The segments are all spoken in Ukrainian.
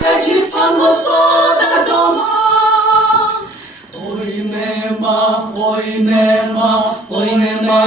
вечір пан дома. Ой нема, ой нема, ой нема,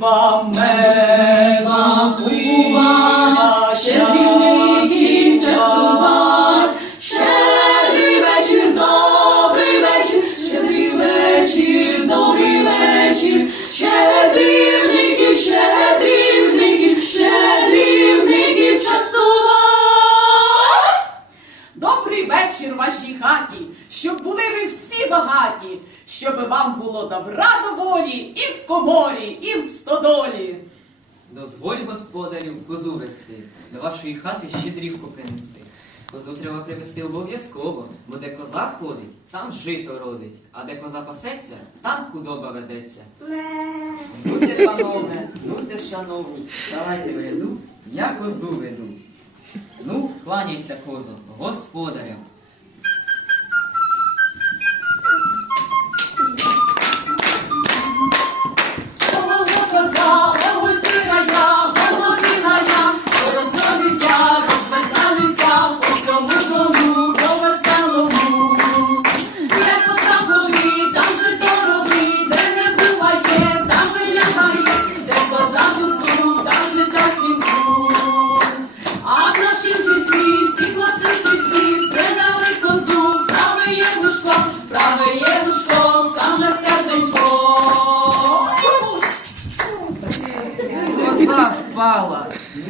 меда пива, щедрівників частувать, щедрий вечір, добрий вечір, щедрий вечір, добрий вечір, щедрівників, щедрівників, щедрівників частувать. Добрий вечір вашій хаті, щоб були ви всі багаті, щоб вам було добра доволі і в коморі, і в стодолі. Дозволь господарю козу вести, до вашої хати щедрівку принести. Козу треба привезти обов'язково, бо де коза ходить, там жито родить, а де коза пасеться, там худоба ведеться. Нуте, панове, нуте, шановні, давайте в ряду, я козу веду. Ну, кланяйся, козо, господарям.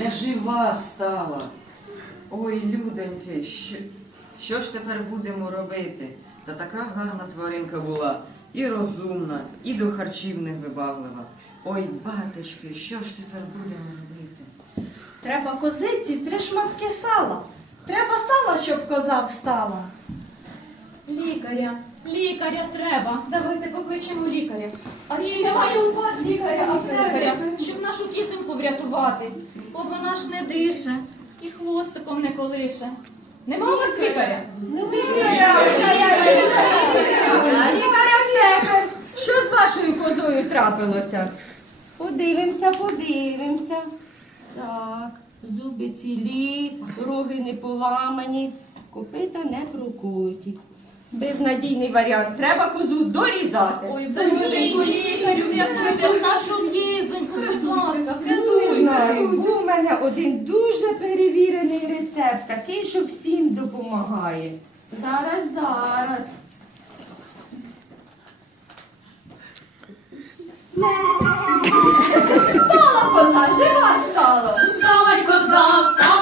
Нежива стала. Ой, людоньки, що, що ж тепер будемо робити? Та така гарна тваринка була, і розумна, і до харчів невибаглива. Ой, батечки, що ж тепер будемо робити? Треба козиці три шматки сала. Треба сала, щоб коза встала. Лікаря, лікаря треба. Давайте покличемо лікаря. А чи немає у вас лікаря аптекаря, щоб нашу кізоньку врятувати? Бо вона ж не дише і хвостиком не колише. Нема у вас лікаря? Лікар-аптекар, що з вашою козою трапилося? Подивимося, подивимося. Так, зуби цілі, роги не поламані, копита не прокуті. Безнадійний варіант. Треба козу дорізати. Ой, боженьку лікарю, врятуйте ж нашу кізоньку, будь ласка, врятуйте. був у мене один дуже перевірений рецепт, такий, що всім допомагає. Зараз, зараз. Стала коза, жива стала. Вставай, коза, вставай,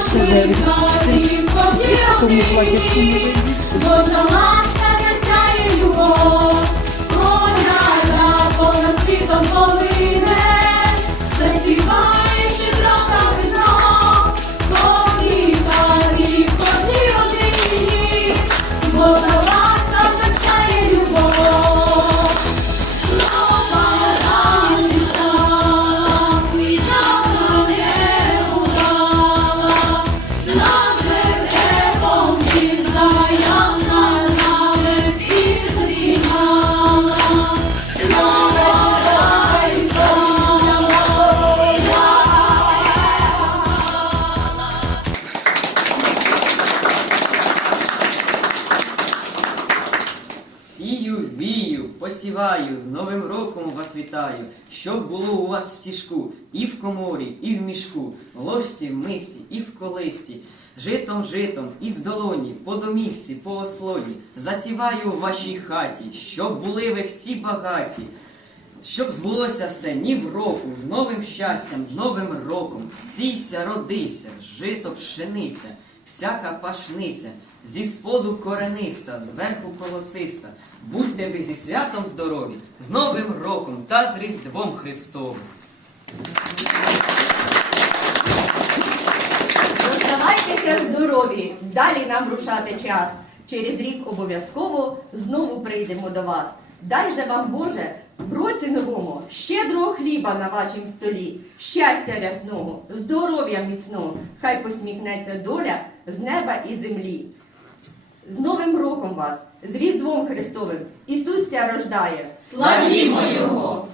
знов. Тому платять Божа ласка співаю, з Новим роком вас вітаю, щоб було у вас в тішку, і в коморі, і в мішку, в ложці, в мисці, і в колисті. Житом, житом, із долоні, по домівці, по ослоні, засіваю у вашій хаті, щоб були ви всі багаті. Щоб збулося все ні в року, з новим щастям, з новим роком, сійся, родися, жито пшениця, всяка пашниця, зі споду корениста, зверху колосиста. Будьте ви зі святом здорові, з Новим роком та з Різдвом Христовим. Зоставайтеся здорові, далі нам рушати час. Через рік обов'язково знову прийдемо до вас. Дай же вам, Боже, в році новому щедрого хліба на вашім столі, щастя рясного, здоров'я міцного, хай посміхнеться доля з неба і землі. З Новим роком вас, з Різдвом Христовим, Ісус ся рождає. Славімо Його!